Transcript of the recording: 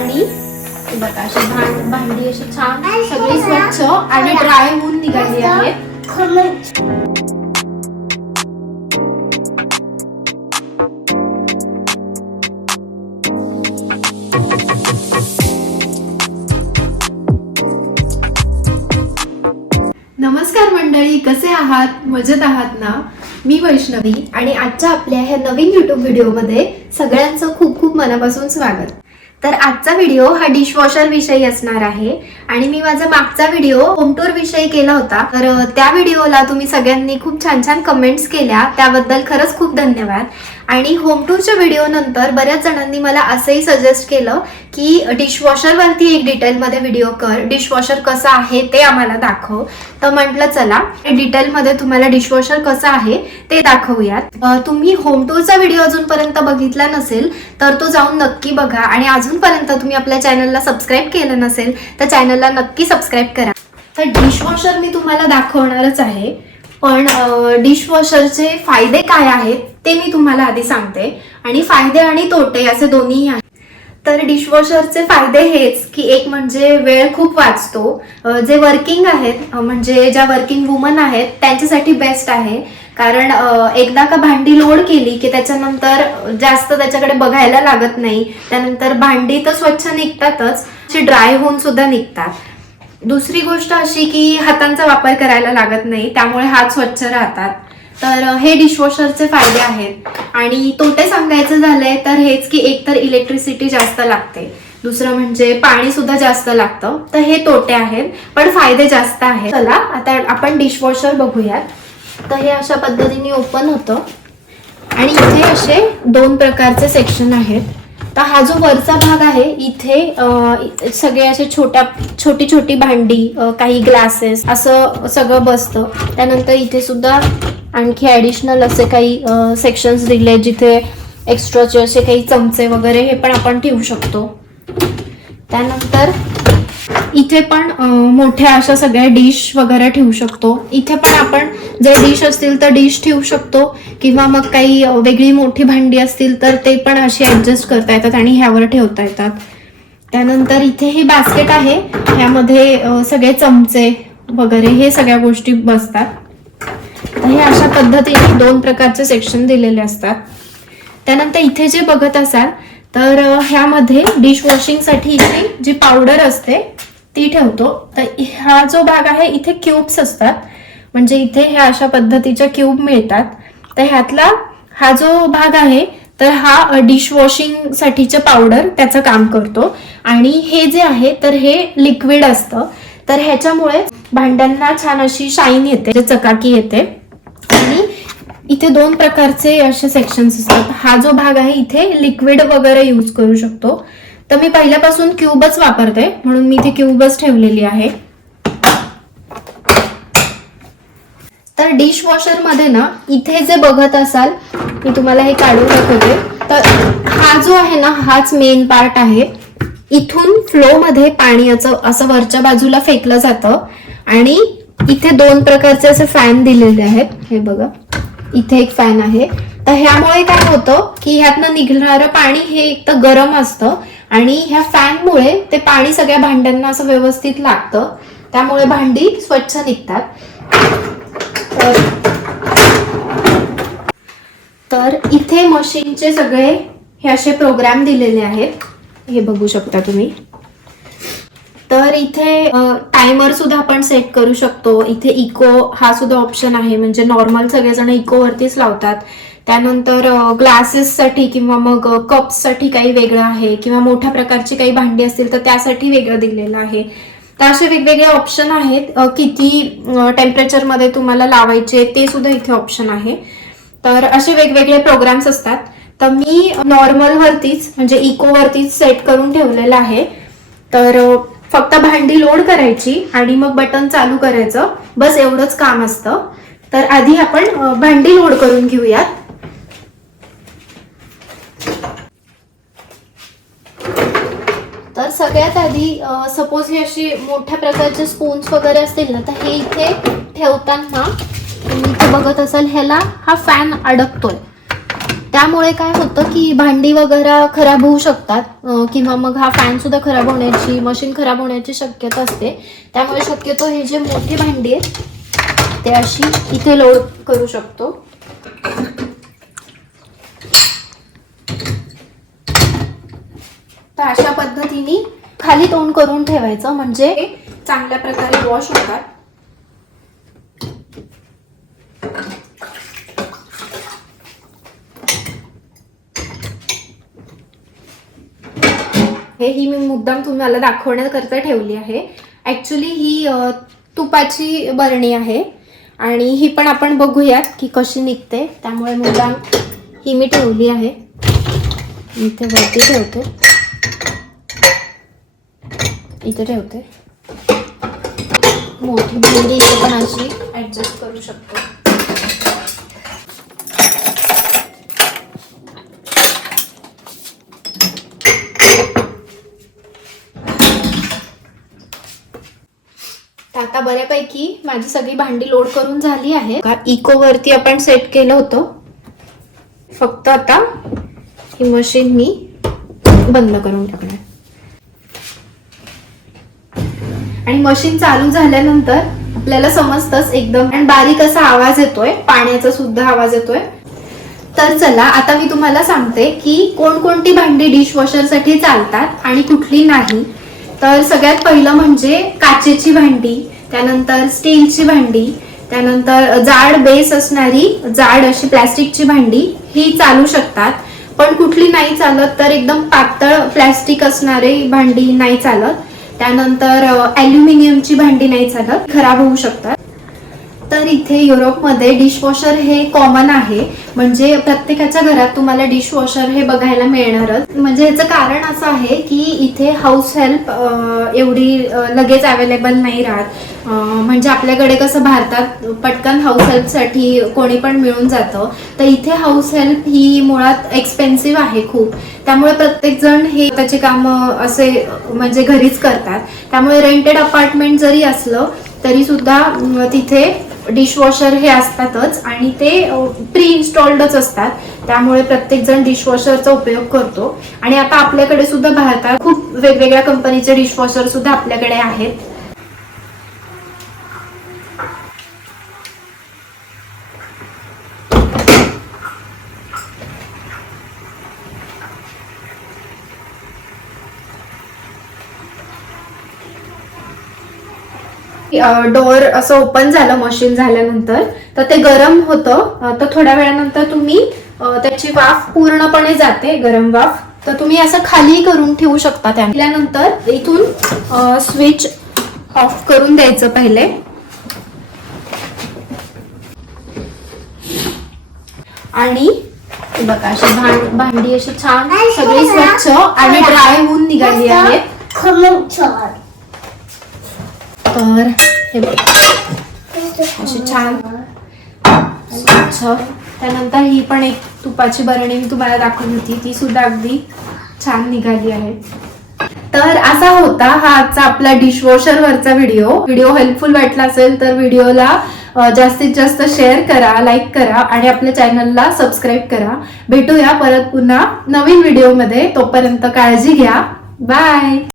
आणि बघा अशी भांडी अशी छान सगळी स्वच्छ आणि ड्राय होऊन निघाली आहे. नमस्कार मंडळी, कसे आहात? मजेत आहात ना? मी वैष्णवी आणि आजच्या आपल्या ह्या नवीन YouTube व्हिडिओमध्ये सगळ्यांचं खूप खूप मनापासून स्वागत. तर आजचा व्हिडिओ हा डिशवॉशर विषयी असणार आहे आणि मी माझा मागचा व्हिडिओ होम टूर विषयी केला होता. तर त्या व्हिडिओला तुम्ही सगळ्यांनी खूप छान छान कमेंट्स केल्या, त्याबद्दल खरंच खूप धन्यवाद. आणि होम टूरच्या व्हिडिओ नंतर बऱ्याच जणांनी मला असंही सजेस्ट केलं की डिशवॉशर वरती एक डिटेलमध्ये व्हिडिओ कर, डिशवॉशर कसं आहे ते आम्हाला दाखव. तर म्हटलं चला डिटेलमध्ये तुम्हाला डिशवॉशर कसं आहे ते दाखवूयात. तुम्ही होम टूरचा व्हिडिओ अजूनपर्यंत बघितला नसेल तर तो जाऊन नक्की बघा आणि अजूनपर्यंत तुम्ही आपल्या चॅनलला सबस्क्राईब केलं नसेल तर चॅनलला नक्की सबस्क्राईब करा. तर डिशवॉशर मी तुम्हाला दाखवणारच आहे, पण डिशवॉशरचे फायदे काय आहेत ते मी तुम्हाला आधी सांगते आणि फायदे आणि तोटे असे दोन्ही आहेत. तर डिशवॉशरचे फायदे हेच की एक म्हणजे वेळ खूप वाचतो. जे वर्किंग आहेत म्हणजे ज्या वर्किंग वुमन आहेत त्यांच्यासाठी बेस्ट आहे, कारण एकदा का भांडी लोड केली की त्याच्यानंतर जास्त त्याच्याकडे बघायला लागत नाही. त्यानंतर भांडी तर स्वच्छ निघतातच, ड्राय होऊन सुद्धा निघतात. दुसरी गोष्ट अशी की हातांचा वापर करायला लागत नाही, त्यामुळे हात स्वच्छ राहतात. तर हे डिशवॉशरचे फायदे आहेत. आणि तोटे सांगायचं झालंय तर हेच की एक तर इलेक्ट्रिसिटी जास्त लागते, दुसरं म्हणजे पाणी सुद्धा जास्त लागतं. तर हे तोटे आहेत, पण फायदे जास्त आहेत. चला आता आपण डिशवॉशर बघूयात. तर हे अशा पद्धतीने ओपन होतं आणि इथे असे दोन प्रकारचे सेक्शन आहेत. तर हा जो वरचा भाग आहे इथे सगळे असे छोटी छोटी भांडी, काही ग्लासेस असं सगळं बसतं. त्यानंतर इथे सुद्धा आणखी ॲडिशनल असे काही सेक्शन्स दिले जिथे एक्स्ट्राचे असे काही चमचे वगैरे हे पण आपण ठेवू शकतो. त्यानंतर इथे पण मोठ्या अशा सगळ्या डिश वगैरे ठेवू शकतो. इथे पण आपण जर डिश असतील तर डिश ठेवू शकतो किंवा मग काही वेगळी मोठी भांडी असतील तर ते पण अशी ऍडजस्ट करता येतात आणि ह्यावर ठेवता येतात. त्यानंतर इथे हे बास्केट आहे, ह्यामध्ये सगळे चमचे वगैरे हे सगळ्या गोष्टी बसतात. तर हे अशा पद्धतीने दोन प्रकारचे सेक्शन दिलेले असतात. त्यानंतर इथे जे बघत असाल तर ह्यामध्ये डिश वॉशिंगसाठी इथे जी पावडर असते ती ठेवतो. तर हा जो भाग आहे इथे क्यूब्स असतात, म्हणजे इथे ह्या अशा पद्धतीच्या क्यूब मिळतात. तर ह्यातला हा जो भाग आहे तर हा डिश वॉशिंग साठीचं पावडर त्याचं काम करतो. आणि हे जे आहे तर हे लिक्विड असतं, तर ह्याच्यामुळे भांड्यांना छान अशी शाईन येते, चकाकी येते. आणि इथे दोन प्रकारचे असे सेक्शन्स असतात. हा जो भाग आहे इथे लिक्विड वगैरे यूज करू शकतो. तर मी पहिल्यापासून क्यूबच वापरते म्हणून मी इथे क्यूबच ठेवलेली आहे. तर डिशवॉशर मध्ये ना इथे जे बघत असाल, मी तुम्हाला हे काढून दाखवते. तर हा जो आहे ना हाच मेन पार्ट आहे. इथून फ्लो मध्ये पाणी असं वरच्या बाजूला फेकलं जातं आणि इथे दोन प्रकारचे असे फॅन दिलेले आहेत. हे बघा इथे एक फॅन आहे. तर ह्यामुळे काय होतं की ह्यातनं निघणारं पाणी हे एक तर गरम असतं आणि ह्या फॅनमुळे ते पाणी सगळ्या भांड्यांना असं व्यवस्थित लागतं, त्यामुळे भांडी स्वच्छ निघतात. तर इथे मशीनचे सगळे हे असे प्रोग्राम दिलेले आहेत, हे बघू शकता तुम्ही. तर इथे टायमर सुद्धा आपण सेट करू शकतो. इथे इको हा सुद्धा ऑप्शन आहे, म्हणजे नॉर्मल सगळेजण इको वरतीच लावतात. त्यानंतर ग्लासेससाठी किंवा मग कप्ससाठी काही वेगळं आहे, किंवा मोठ्या प्रकारची काही भांडी असतील तर त्यासाठी वेगळं दिलेलं आहे. तर असे वेगवेगळे ऑप्शन आहेत. किती टेम्परेचरमध्ये तुम्हाला लावायचे ते सुद्धा इथे ऑप्शन आहे. तर असे वेगवेगळे प्रोग्राम्स असतात. तर मी नॉर्मल वरतीच म्हणजे इको वरतीच सेट करून ठेवलेलं आहे. तर फक्त भांडी लोड करायची आणि मग बटन चालू करायचं, बस एवढंच काम असतं. तर आधी आपण भांडी लोड करून घेऊयात. तर सगळ्यात आधी सपोज हे अशी मोठ्या प्रकारचे स्पून्स वगैरे असतील ना, तर हे इथे ठेवताना तुम्ही इथे बघत असाल ह्याला हा फॅन अडकतोय. त्यामुळे काय होतं की भांडी वगैरे खराब होऊ शकतात किंवा मग हा फॅन सुद्धा खराब होण्याची, मशीन खराब होण्याची शक्यता असते. त्यामुळे शक्यतो हे जे मोठी भांडी आहेत ते अशी इथे लोड करू शकतो. तर अशा पद्धतीने खाली तोंड करून ठेवायचं म्हणजे चांगल्या प्रकारे वॉश होतात. ही मी मुद्दाम तुम्हाला दाखवण्याकरता ठेवली आहे. ऍक्च्युली ही तुपाची बरणी आहे आणि ही पण आपण बघूयात की कशी निघते. त्यामुळे मुद्दाम ही मी ठेवली आहे. इथे वरती ठेवते, इथे ठेवते. मोठी भांडी इथे पण अशी ऍडजस्ट करू शकतो. आता बऱ्यापैकी माझी सगळी भांडी लोड करून झाली आहे. इको वरती आपण सेट केलं होतं. फक्त आता ही मशीन मी बंद करून टाकणार आणि मशीन चालू झाल्यानंतर आपल्याला समजतच एकदम आणि बारीक असा आवाज येतोय, पाण्याचा सुद्धा आवाज येतोय. तर चला आता मी तुम्हाला सांगते की कोणकोणती भांडी डिशवॉशर साठी चालतात आणि कुठली नाही. तर सगळ्यात पहिलं म्हणजे काचेची भांडी, त्यानंतर स्टीलची भांडी, त्यानंतर जाड बेस असणारी जाड अशी प्लॅस्टिकची भांडी ही चालू शकतात. पण कुठली नाही चालत तर एकदम पातळ प्लॅस्टिक असणारी भांडी नाही चालत. त्यानंतर ॲल्युमिनियमची भांडी नाही चालत, खराब होऊ शकतात. तर इथे युरोपमध्ये डिशवॉशर हे कॉमन आहे. म्हणजे प्रत्येकाच्या घरात तुम्हाला डिशवॉशर हे बघायला मिळणारच. म्हणजे याचं कारण असं आहे की इथे हाऊस हेल्प एवढी लगेच अवेलेबल नाही राहत. म्हणजे आपल्याकडे कसं भारतात पटकन हाऊस हेल्पसाठी कोणी पण मिळून जातं, तर इथे हाऊस हेल्प ही मुळात एक्सपेन्सिव्ह आहे खूप. त्यामुळे प्रत्येक जण हे त्याचे कामं असे म्हणजे घरीच करतात. त्यामुळे रेंटेड अपार्टमेंट जरी असलं तरी सुद्धा तिथे डिशवॉशर हे असतातच आणि ते प्री इन्स्टॉल्डच असतात. त्यामुळे प्रत्येक जण डिशवॉशरचा उपयोग करतो. आणि आता आपल्याकडे सुद्धा भारतात खूप वेगवेगळ्या कंपनीचे डिशवॉशर सुद्धा आपल्याकडे आहेत. डोअर असं ओपन झालं मशीन झाल्यानंतर तर ते गरम होतं. तर थोड्या वेळानंतर तुम्ही त्याची वाफ पूर्णपणे जाते, गरम वाफ. तर तुम्ही असं खाली करून ठेवू शकता. त्यानंतर इथून स्विच ऑफ करून द्यायचं पहिले. आणि बघा अशी भांडी अशी छान सगळी स्वच्छ आणि ड्राय होऊन निघाली आहे. तर हे अशी छान स्वच्छ. त्यानंतर ही पण एक तुपाची बरणी मी तुम्हाला दाखवली होती, ती सुद्धा अगदी छान निघाली आहे. तर असा होता हा आजचा आपला डिशवॉशर वरचा व्हिडिओ हेल्पफुल वाटला असेल तर व्हिडिओला जास्तीत जास्त शेअर करा, लाईक करा आणि आपल्या चॅनलला सबस्क्राईब करा. भेटूया परत पुन्हा नवीन व्हिडिओमध्ये. तोपर्यंत काळजी घ्या. बाय.